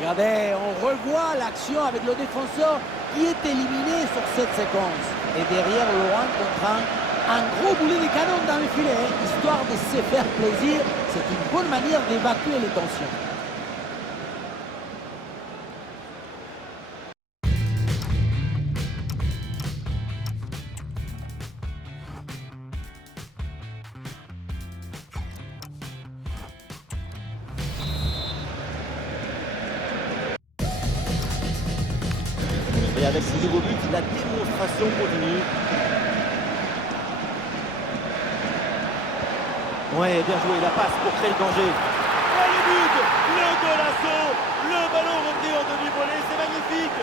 Regardez, on revoit l'action avec le défenseur qui est éliminé sur cette séquence. Et derrière, Laurent contraint un gros boulet de canon dans le filet, histoire de se faire plaisir. C'est une bonne manière d'évacuer les tensions. Et avec ce nouveau but, la démonstration continue. Ouais, bien joué, la passe pour créer le danger. Oh, le but, le golasso, le ballon repris en demi-volée, c'est magnifique.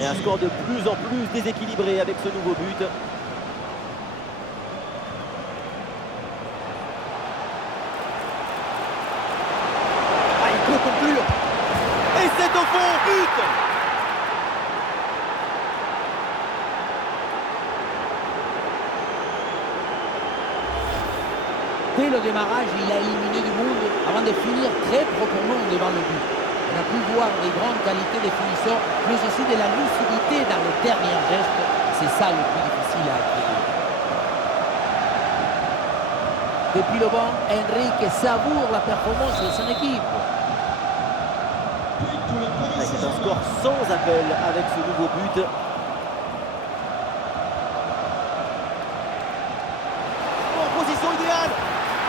Et un score de plus en plus déséquilibré avec ce nouveau but. Ah, il peut conclure. Et c'est au fond, but! Dès le démarrage, il a éliminé du monde avant de finir très proprement devant le but. On a pu voir des grandes qualités des finisseurs, mais aussi de la lucidité dans les derniers gestes. C'est ça le plus difficile à créer. Depuis le banc, Enrique savoure la performance de son équipe. C'est un score sans appel avec ce nouveau but. En position idéale.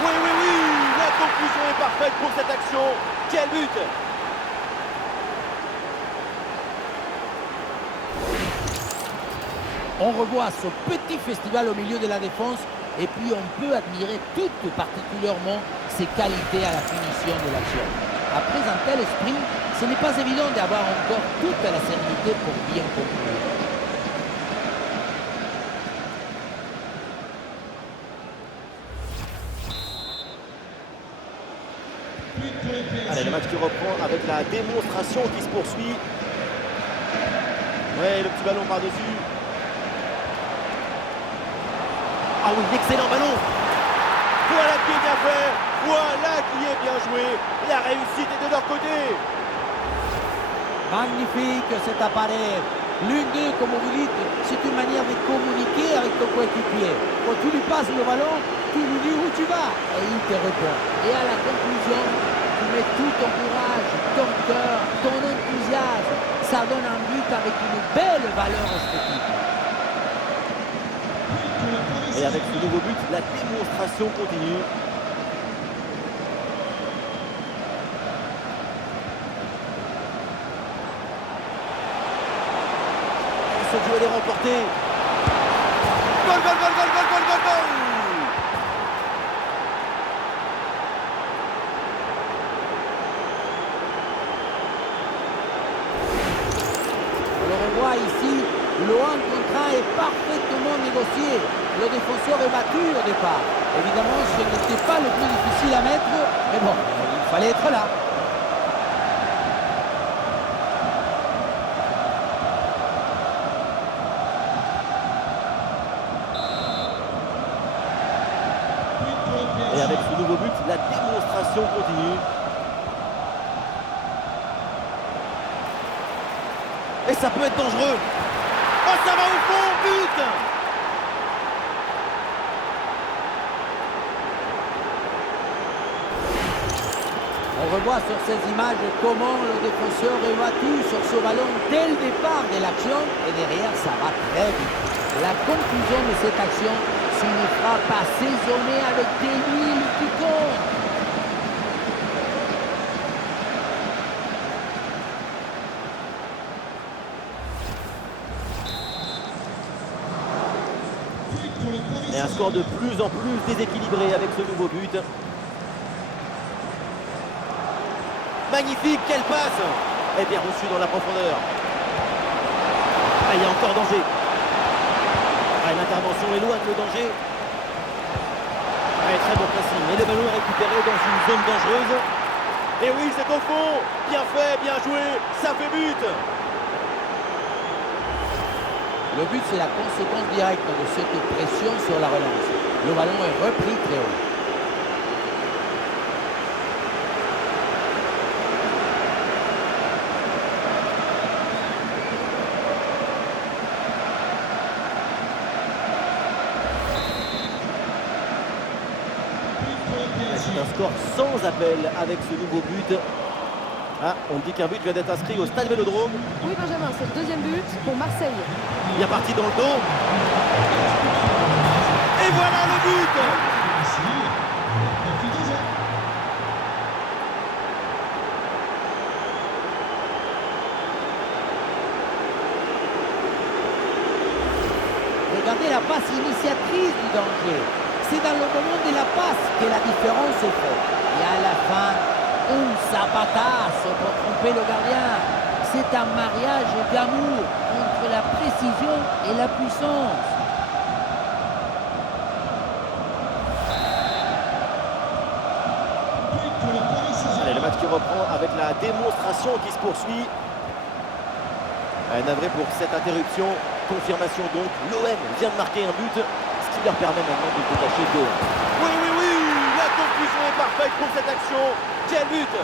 Oui, oui, oui. La conclusion est parfaite pour cette action. Quel but! On revoit ce petit festival au milieu de la défense et puis on peut admirer tout particulièrement ses qualités à la finition de l'action. Après un tel sprint, ce n'est pas évident d'avoir encore toute la sérénité pour bien conclure. Allez, le match qui reprend avec la démonstration qui se poursuit. Ouais, le petit ballon par-dessus. Ah oui, excellent ballon. Voilà qui est bien fait. Voilà qui est bien joué. La réussite est de leur côté. Magnifique cet appareil. L'une d'eux, comme vous dites, c'est une manière de communiquer avec ton coéquipier. Quand tu lui passes le ballon, tu lui dis où tu vas et il te répond. Et à la conclusion, tu mets tout ton courage, ton cœur, ton enthousiasme. Ça donne un but avec une belle valeur esthétique. Et avec ce nouveau but, la démonstration continue. Et ce duel est remporté. Goal, goal, goal, goal, goal, goal, goal, goal. On le revoit ici, le 1 contre 1 est parfaitement négocié. Le défenseur est battu au départ. Évidemment, ce n'était pas le plus difficile à mettre, mais bon, il fallait être là. Et avec ce nouveau but, la démonstration continue. Et ça peut être dangereux. Oh, ça va au fond, but! On revoit sur ces images comment le défenseur est battu sur ce ballon dès le départ de l'action et derrière ça va très vite. La conclusion de cette action signifera pas saisonner avec des huiles qui comptent. Et un score de plus en plus déséquilibré avec ce nouveau but. Magnifique, quelle passe! Et bien reçu dans la profondeur. Ah, il y a encore danger. Ah, l'intervention éloigne le danger. Ah, très bon pressing. Et le ballon est récupéré dans une zone dangereuse. Et oui, c'est au fond. Bien fait, bien joué. Ça fait but. Le but, c'est la conséquence directe de cette pression sur la relance. Le ballon est repris très haut. C'est un score sans appel avec ce nouveau but. Ah, on dit qu'un but vient d'être inscrit au Stade Vélodrome. Oui, Benjamin, c'est le deuxième but pour Marseille. Bien parti dans le dos. Et voilà le but. Regardez la passe initiatrice du danger. C'est dans le moment de la passe que la différence est faite. Et à la fin, un zapatasse pour tromper le gardien. C'est un mariage d'amour entre la précision et la puissance. Allez, le match qui reprend avec la démonstration qui se poursuit. Navré pour cette interruption. Confirmation donc, l'OM vient de marquer un but, ce qui leur permet maintenant de se détacher de... Oui, oui, oui, la conclusion est parfaite pour cette action. Quel but!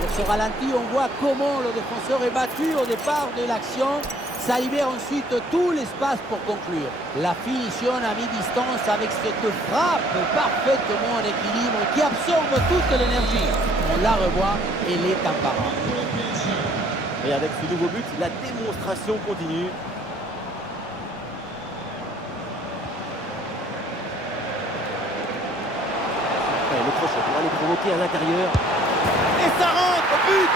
Pour ce ralenti, on voit comment le défenseur est battu au départ de l'action. Ça libère ensuite tout l'espace pour conclure. La finition à mi-distance avec cette frappe parfaitement en équilibre qui absorbe toute l'énergie. On la revoit, elle est imparable. Et avec ce nouveau but, la démonstration continue. Allez, le crochet pour aller provoquer à l'intérieur. Et ça rentre, but!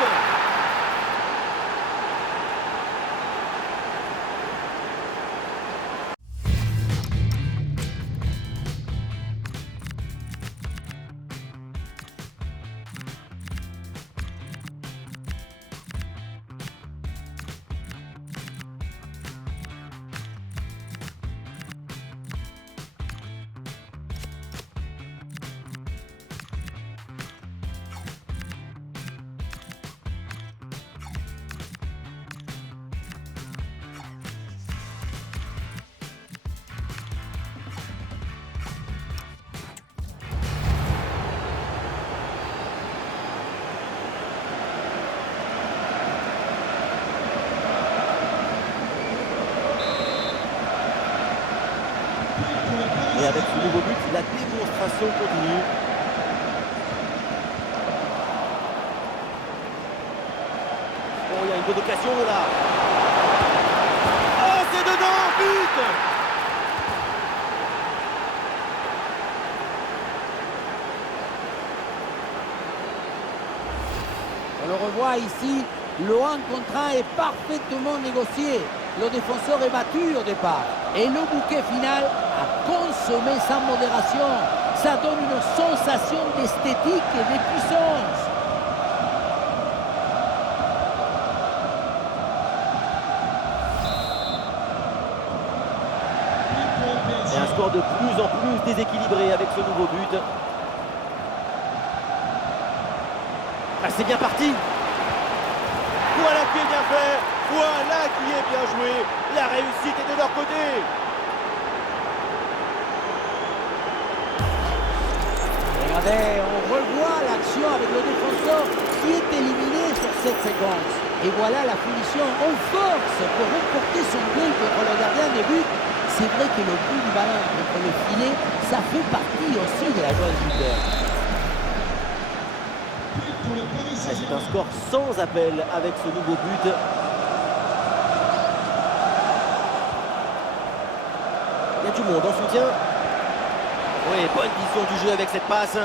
Et avec ce nouveau but, la démonstration continue. Oh, il y a une bonne occasion là. Oh, c'est dedans, but! On le revoit ici, le 1 contre 1 est parfaitement négocié. Le défenseur est battu au départ. Et le bouquet final a consommé sans modération. Ça donne une sensation d'esthétique et de puissance. Et un score de plus en plus déséquilibré avec ce nouveau but. Ah, c'est bien parti. Voilà qui est bien fait. Voilà qui est bien joué. La réussite est de leur côté. Regardez, on revoit l'action avec le défenseur qui est éliminé sur cette séquence. Et voilà la finition en force pour remporter son but contre le gardien des buts. C'est vrai que le bout du ballon contre le filet, ça fait partie aussi de la joie du buteur. C'est un score sans appel avec ce nouveau but. Il y a du monde en soutien. Oui, bonne vision du jeu avec cette passe. Ah,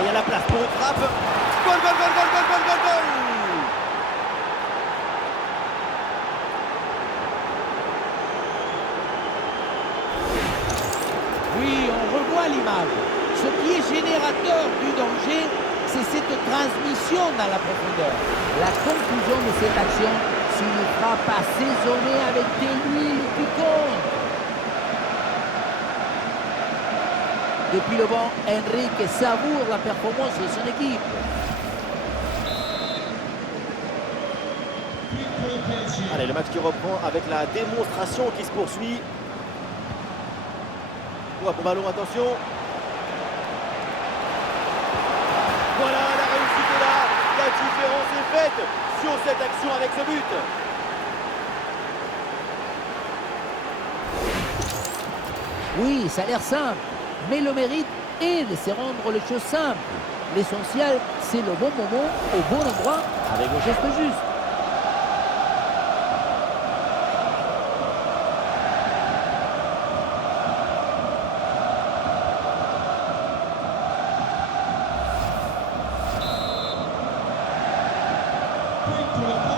il y a la place pour une frappe. Goal, goal, goal, goal, goal, goal, goal, goal. Oui, on revoit l'image. Ce qui est générateur du danger, c'est cette transmission dans la profondeur. La conclusion de cette action, c'est une frappe assaisonnée avec de l'huile qui compte. Depuis le banc, Enrique savoure la performance de son équipe. Allez, le match qui reprend avec la démonstration qui se poursuit. Bon ballon, attention. Voilà, la réussite est là. La différence est faite sur cette action avec ce but. Oui, ça a l'air simple, mais le mérite est de se rendre les choses simples. L'essentiel, c'est le bon moment, au bon endroit, avec le geste juste.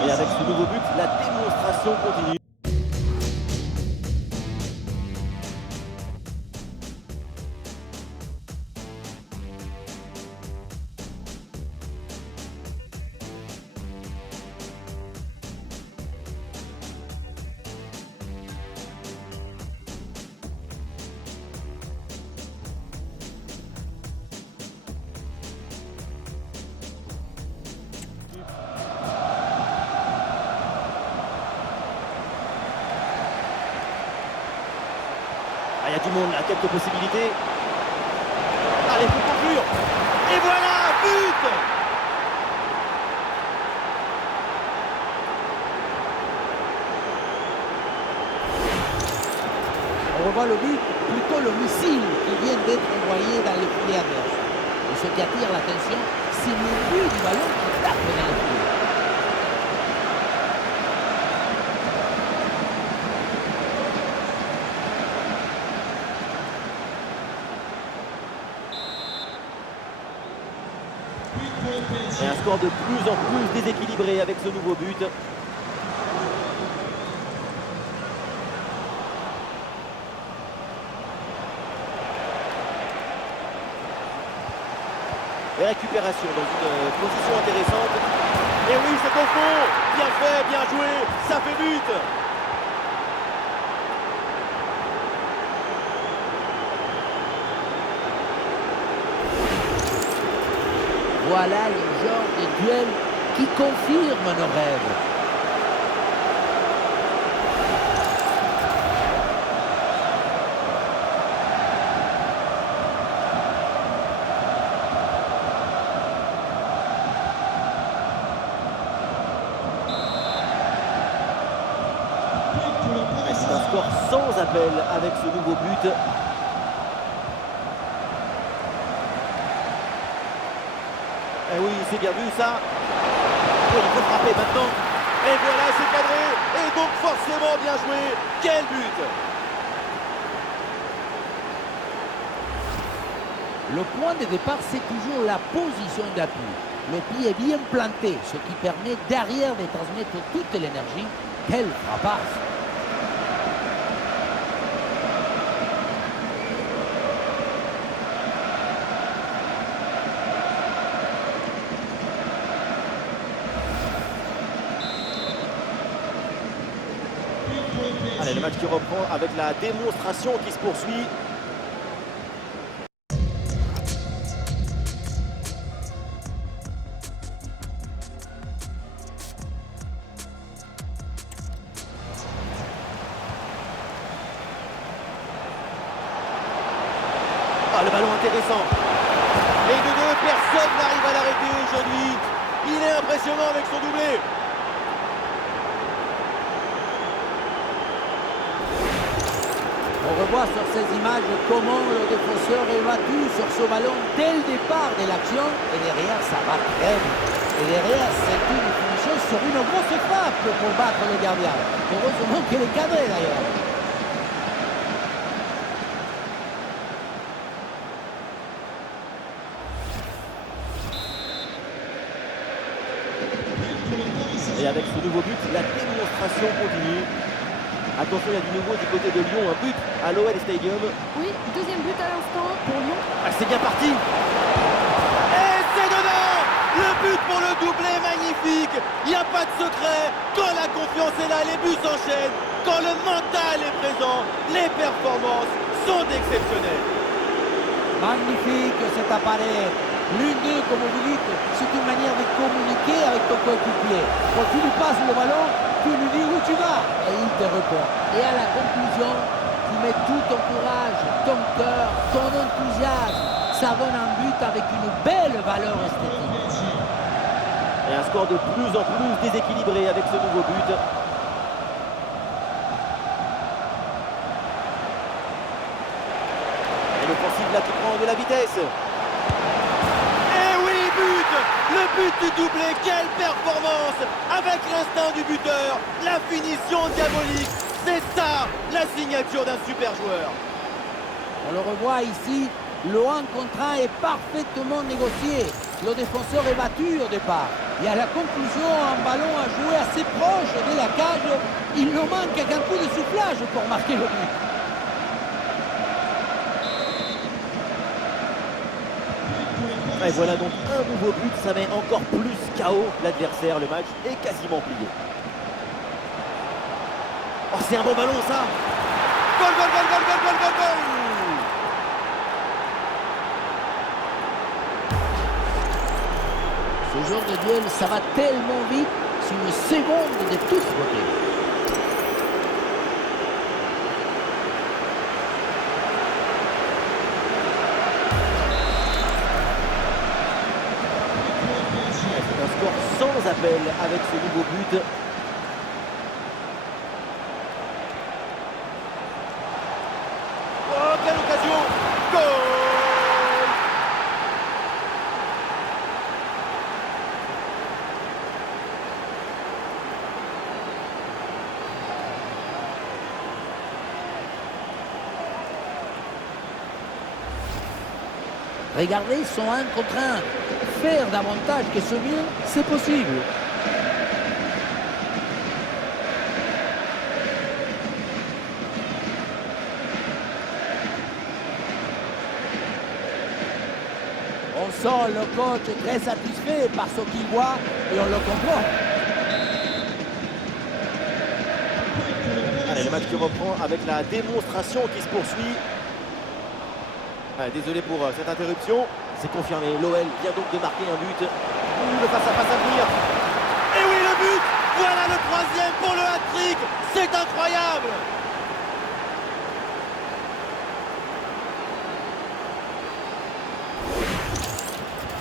Et avec ce nouveau but, la démonstration continue. Ah, il y a du monde là, quelques possibilités. Allez, il faut conclure. Et voilà, but! On revoit le but, plutôt le missile qui vient d'être envoyé dans les filets adverses. Et ce qui attire l'attention, c'est le but du ballon qui tape dans le filet. Et un score de plus en plus déséquilibré avec ce nouveau but. Et récupération dans une position intéressante. Et oui, c'est au fond. Bien fait, bien joué. Ça fait but. Voilà le genre de duel qui confirme nos rêves. C'est un score sans appel avec ce nouveau but. Eh oui, c'est bien vu ça. Oh, il faut frapper maintenant. Et voilà, c'est cadré. Et donc forcément bien joué. Quel but! Le point de départ, c'est toujours la position d'appui. Le pied est bien planté, ce qui permet derrière de transmettre toute l'énergie. Quelle frappasse! Allez, le match qui reprend avec la démonstration qui se poursuit. Ah, le ballon intéressant. Et de deux, personne n'arrive à l'arrêter aujourd'hui. Il est impressionnant avec son doublé. On revoit sur ces images comment le défenseur est battu sur ce ballon dès le départ de l'action. Et derrière, ça va très vite. Et derrière, c'est une finition sur une grosse frappe pour battre le gardien. Heureusement qu'il est cadré d'ailleurs. Et avec ce nouveau but, la démonstration continue. Attention, il y a du nouveau du côté de Lyon, un but à l'OL Stadium. Oui, deuxième but à l'instant pour Lyon. Ah, c'est bien parti. Et c'est dedans. pour le doublé magnifique. Il n'y a pas de secret. Quand la confiance est là, les buts s'enchaînent. Quand le mental est présent, les performances sont exceptionnelles. Magnifique cet appareil. L'une d'eux, comme vous dites, c'est une manière de communiquer avec ton coéquipier. Quand tu lui passes le ballon, tu lui dis où tu vas et il te répond. Et à la conclusion, tu mets tout ton courage, ton cœur, ton enthousiasme. Ça donne un but avec une belle valeur esthétique. Et un score de plus en plus déséquilibré avec ce nouveau but. Et l'offensive là qui prend de la vitesse. Et oui, but! Le but du doublé, quelle performance! Avec l'instinct du buteur, la finition diabolique. C'est ça, la signature d'un super joueur. On le revoit ici, le 1 contre 1 est parfaitement négocié. Le défenseur est battu au départ. Et à la conclusion, un ballon à jouer assez proche de la cage. Il nous manque qu'un coup de soufflage pour marquer le but. Et voilà donc un nouveau but, ça met encore plus KO l'adversaire. Le match est quasiment plié. Oh, c'est un bon ballon ça! Goal, goal, goal, goal, goal, goal, goal, goal! Ce genre de duel, ça va tellement vite, c'est une seconde de toute beauté. C'est un score sans appel avec ce nouveau but. Oh, quelle occasion! Goal! Regardez son 1 contre 1. Faire davantage que ce mieux, c'est possible. On sent le coach très satisfait par ce qu'il voit et on le comprend. Allez, le match qui reprend avec la démonstration qui se poursuit. Désolé pour cette interruption. C'est confirmé, l'OL vient donc de marquer un but. Le face-à-face à venir. Et oui, le but! Voilà le troisième pour le hat-trick. C'est incroyable!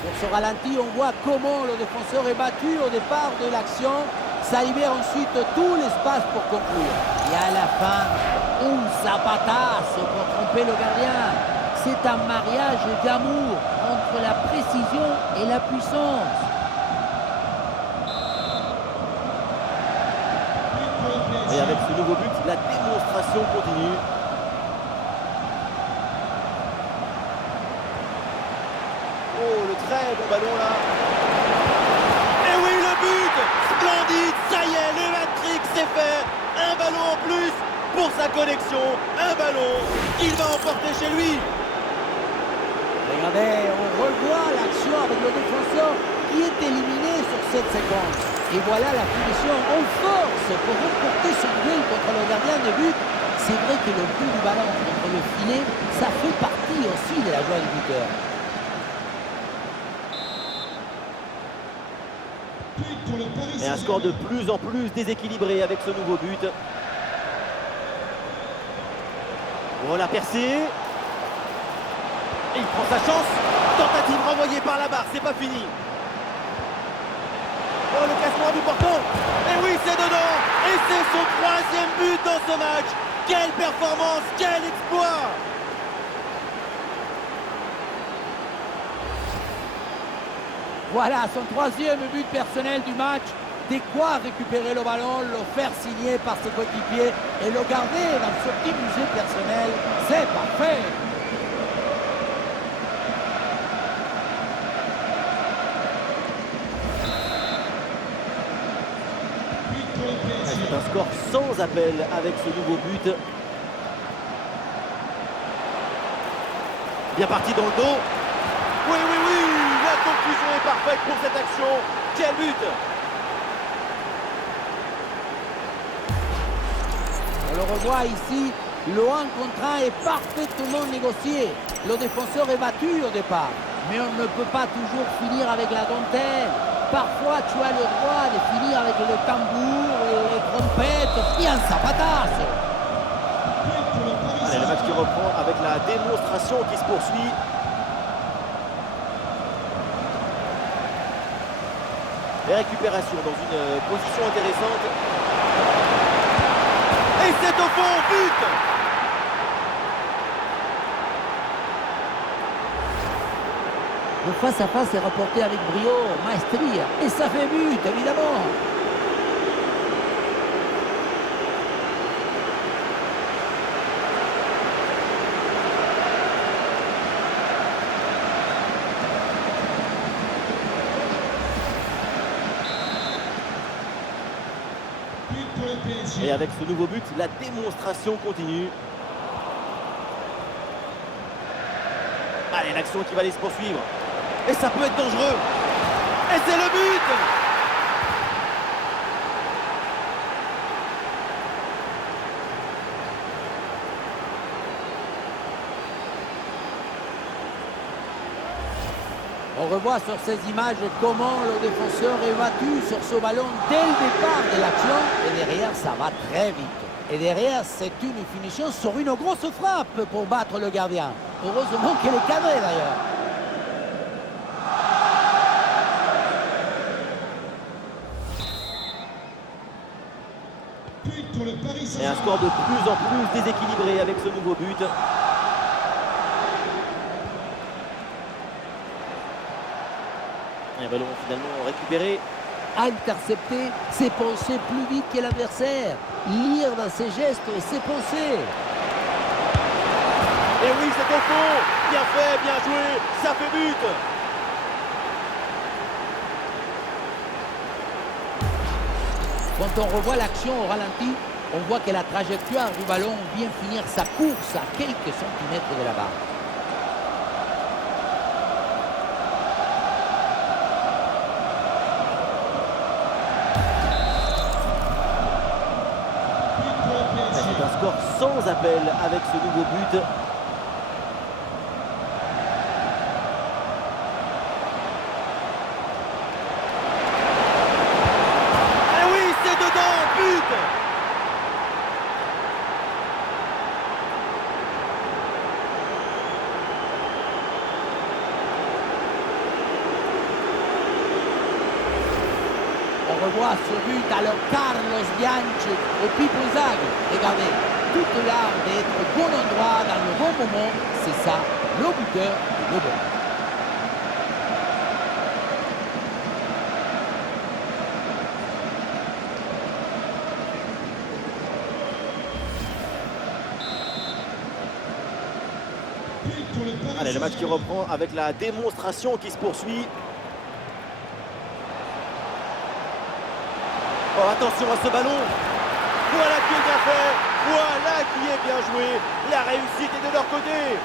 Sur ce ralenti, on voit comment le défenseur est battu au départ de l'action. Ça libère ensuite tout l'espace pour conclure. Et à la fin, un zapatazo pour tromper le gardien. C'est un mariage d'amour entre la précision et la puissance. Et avec ce nouveau but, la démonstration continue. Oh, le très bon ballon là. Et oui, le but! Splendide, ça y est, le hat-trick c'est fait. Un ballon en plus pour sa collection. Un ballon qu'il va emporter chez lui. Regardez, on revoit l'action avec le défenseur qui est éliminé sur cette séquence. Et voilà la finition en force pour remporter ce duel contre le gardien de but. C'est vrai que le coup du ballon contre le filet, ça fait partie aussi de la joie du buteur. Et un score de plus en plus déséquilibré avec ce nouveau but. Voilà percé. Et il prend sa chance. Tentative renvoyée par la barre, c'est pas fini. Oh, le cassement du portant. Et oui, c'est dedans. Et c'est son troisième but dans ce match. Quelle performance, quel exploit. Voilà son troisième but personnel du match. De quoi récupérer le ballon, le faire signer par ses coéquipiers et le garder dans ce petit musée personnel. C'est parfait. C'est un score sans appel avec ce nouveau but. Bien parti dans le dos. Oui, oui, oui, la La conclusion est parfaite pour cette action. Quel but! On le revoit ici, le 1 contre 1 est parfaitement négocié. Le défenseur est battu au départ, mais on ne peut pas toujours finir avec la dentelle. Parfois, tu as le droit de finir avec le tambour et les trompettes. Fianza patas. Allez, le match qui reprend avec la démonstration qui se poursuit. Les récupérations dans une position intéressante. Et c'est au fond, but! Le face-à-face est rapporté avec brio, maestria, et ça fait but, évidemment. Et avec ce nouveau but, la démonstration continue. Allez, l'action qui va aller se poursuivre. Et ça peut être dangereux. Et c'est le but! On revoit sur ces images comment le défenseur est battu sur ce ballon dès le départ de l'action. Et derrière, ça va très vite. Et derrière, c'est une finition sur une grosse frappe pour battre le gardien. Heureusement qu'elle est cadrée d'ailleurs. Et un score de plus en plus déséquilibré avec ce nouveau but. Et un ballon finalement récupéré. Intercepter, c'est penser plus vite que l'adversaire. Lire dans ses gestes et ses pensées. Et oui, c'est au fond. Bien fait, bien joué. Ça fait but. Quand on revoit l'action au ralenti, on voit que la trajectoire du ballon vient finir sa course à quelques centimètres de la barre. C'est un score sans appel avec ce nouveau but. Et oui, c'est dedans, but! On revoit ce but alors Carlos Bianchi et Pippo Inzaghi. Regardez, toute l'art d'être au bon endroit dans le bon moment, c'est ça, le buteur et le bon. Allez, le match qui reprend avec la démonstration qui se poursuit. Oh, attention à ce ballon. Voilà qui est bien fait. Voilà qui est bien joué. La réussite est de leur côté.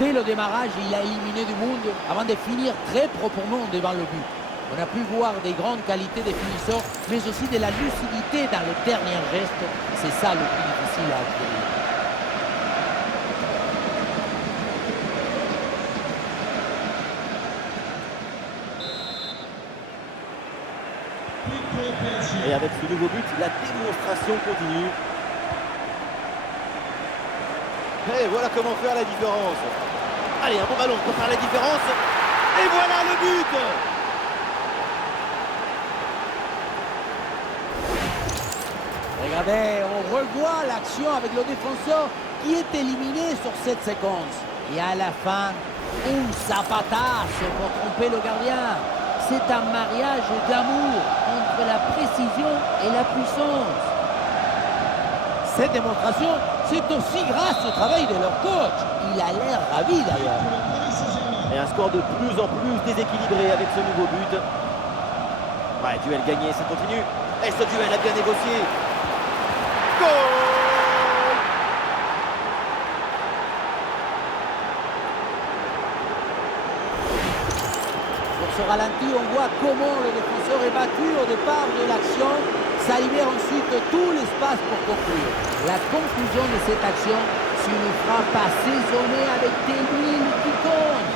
Dès le démarrage, il a éliminé du monde avant de finir très proprement devant le but. On a pu voir des grandes qualités des finisseurs, mais aussi de la lucidité dans le dernier geste. C'est ça le plus difficile à acquérir. Et avec ce nouveau but, la démonstration continue. Et voilà comment faire la différence. Allez, un bon ballon pour faire la différence. Et voilà le but! Regardez, on revoit l'action avec le défenseur qui est éliminé sur cette séquence. Et à la fin, un zapatasse pour tromper le gardien. C'est un mariage d'amour entre la précision et la puissance. Cette démonstration, c'est aussi grâce au travail de leur coach. Il a l'air ravi d'ailleurs. Et un score de plus en plus déséquilibré avec ce nouveau but. Ouais, duel gagné, ça continue. Et ce duel a bien négocié. Goal! 1 ce ralenti, on voit comment le défenseur est battu au départ de l'action. Ça libère ensuite tout l'espace pour conclure. La conclusion de cette action, c'est une frappe assaisonnée avec de l'huile qui compte.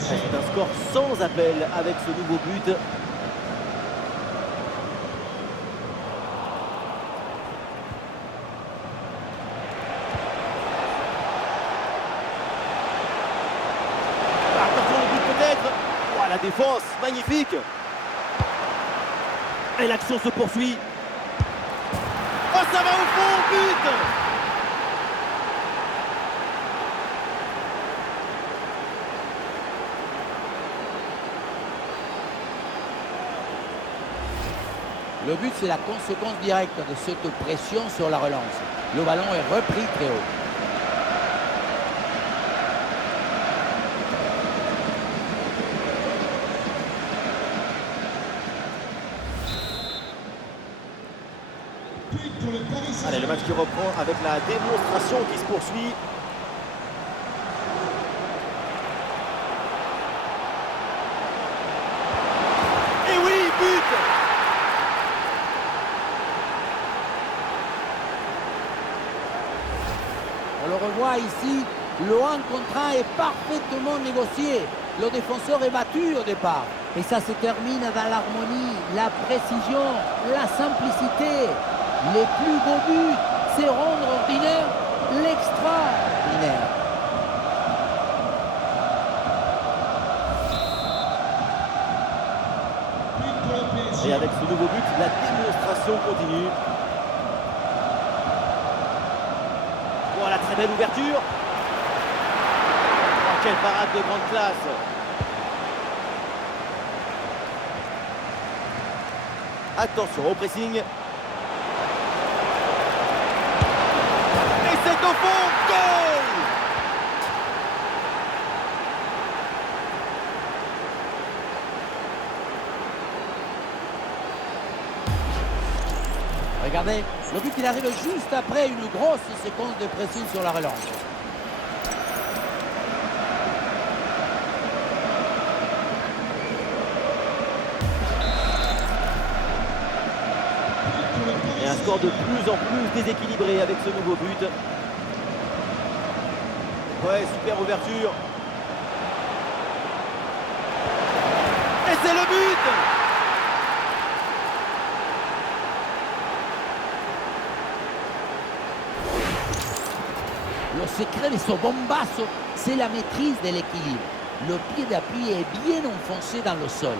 C'est un score sans appel avec ce nouveau but. Attention le but peut-être. Oh, la défense, magnifique. Et l'action se poursuit. Oh, ça va au fond, but. Le but, c'est la conséquence directe de cette pression sur la relance. Le ballon est repris très haut. Allez, le match qui reprend avec la démonstration qui se poursuit. Et oui, but! On le revoit ici, le 1 contre 1 est parfaitement négocié. Le défenseur est battu au départ. Et ça se termine dans l'harmonie, la précision, la simplicité. Les plus beaux buts, c'est rendre ordinaire l'extraordinaire. Et avec ce nouveau but, la démonstration continue. Voilà, très belle ouverture. Oh, quelle parade de grande classe. Attention au pressing. Et c'est au fond, goal! Regardez, le but il arrive juste après une grosse séquence de pressing sur la relance. Et un score de plus en plus déséquilibré avec ce nouveau but. Ouais, super ouverture. Et c'est le but! Le secret de ce bombasso, c'est la maîtrise de l'équilibre. Le pied d'appui est bien enfoncé dans le sol.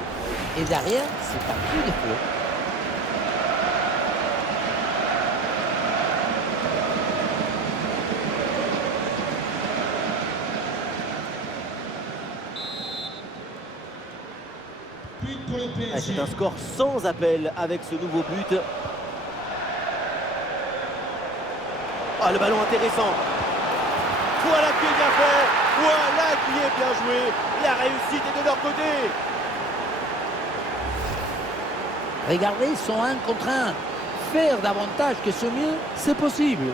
Et derrière, c'est un coup de feu. Ah, c'est un score sans appel avec ce nouveau but. Ah, le ballon intéressant. Voilà qui est bien fait. Voilà qui est bien joué. La réussite est de leur côté. Regardez son 1 contre 1. Faire davantage que ce mieux, c'est possible.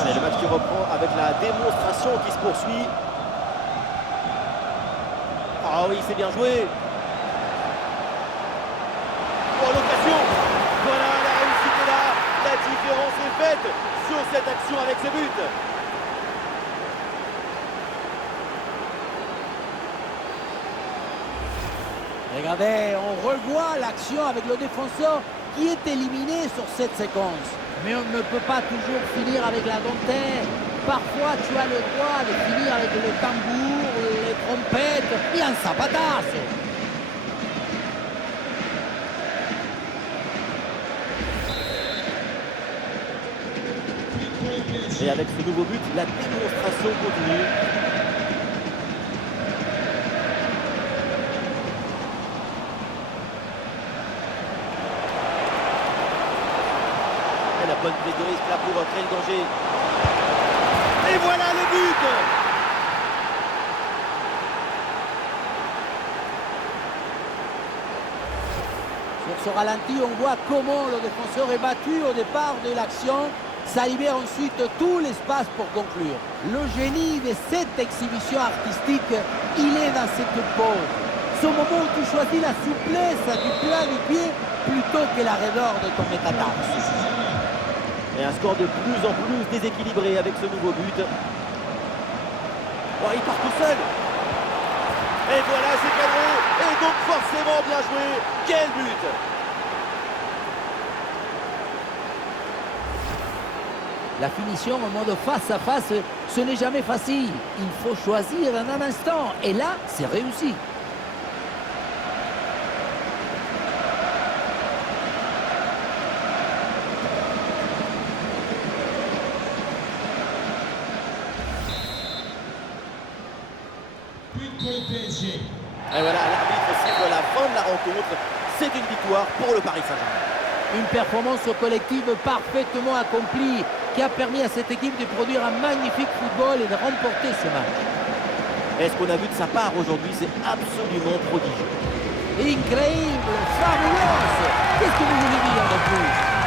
Allez, le match qui reprend avec la démonstration qui se poursuit. Ah oui, c'est bien joué. Oh, l'occasion. Voilà, la réussite est là. La différence est faite sur cette action avec ce but. Regardez, on revoit l'action avec le défenseur qui est éliminé sur cette séquence. Mais on ne peut pas toujours finir avec la dentelle. Parfois, tu as le droit de finir avec le tambour, les trompettes et un zapatazo. Et avec ce nouveau but, la démonstration continue. Et la bonne prise de risque là pour créer le danger. Et voilà le but. Sur ce ralenti, on voit comment le défenseur est battu au départ de l'action. Ça libère ensuite tout l'espace pour conclure. Le génie de cette exhibition artistique, il est dans cette pause. Ce moment où tu choisis la souplesse du plat du pied plutôt que la raideur de ton métatarse. Et un score de plus en plus déséquilibré avec ce nouveau but. Oh, il part tout seul. Et voilà, c'est cadré. Et donc forcément bien joué. Quel but! La finition en mode face à face, ce n'est jamais facile. Il faut choisir en un instant. Et là, c'est réussi. Et voilà, l'arbitre siffle la fin de la rencontre. C'est une victoire pour le Paris Saint-Germain. Une performance collective parfaitement accomplie qui a permis à cette équipe de produire un magnifique football et de remporter ce match. Et ce qu'on a vu de sa part aujourd'hui, c'est absolument prodigieux. Incroyable, fabuloso. Qu'est-ce que vous voulez dire de plus?